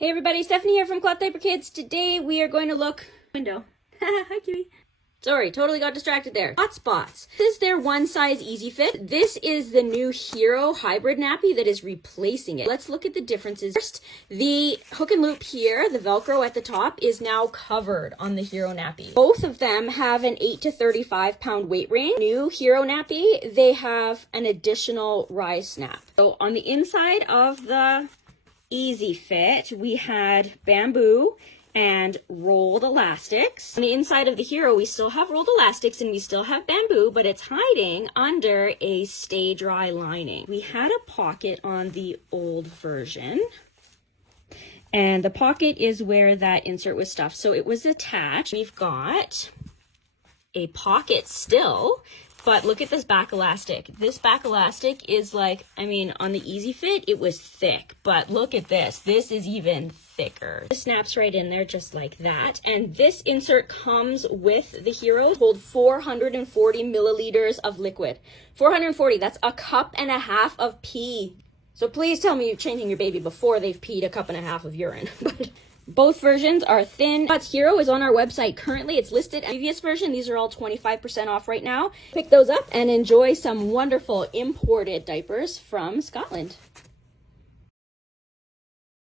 Hey everybody, Stephanie here from Cloth Diaper Kids. Today we are going to look window. Hi Kiwi. Sorry, totally got distracted there. TotsBots. This is their one size easy fit. This is the new HERO hybrid nappy that is replacing it. Let's look at the differences. First, the hook and loop here, the Velcro at the top, is now covered on the HERO nappy. Both of them have an 8 to 35 pound weight range. New HERO nappy, they have an additional rise snap. So on the inside of the Easy Fit, we had bamboo and rolled elastics. On the inside of the HERO, we still have rolled elastics and we still have bamboo, but it's hiding under a stay dry lining. We had a pocket on the old version, and the pocket is where that insert was stuffed, so it was attached. We've got a pocket still, but look at this back elastic. This back elastic is like, I mean, on the Easy Fit, it was thick, but look at this. This is even thicker. It snaps right in there just like that. And this insert comes with the HERO. Hold 440 milliliters of liquid. 440, that's a cup and a half of pee. So please tell me you're changing your baby before they've peed a cup and a half of urine. But both versions are thin. TotsBots HERO is on our website currently. It's listed. Previous version, these are all 25% off right now. Pick those up and enjoy some wonderful imported diapers from Scotland.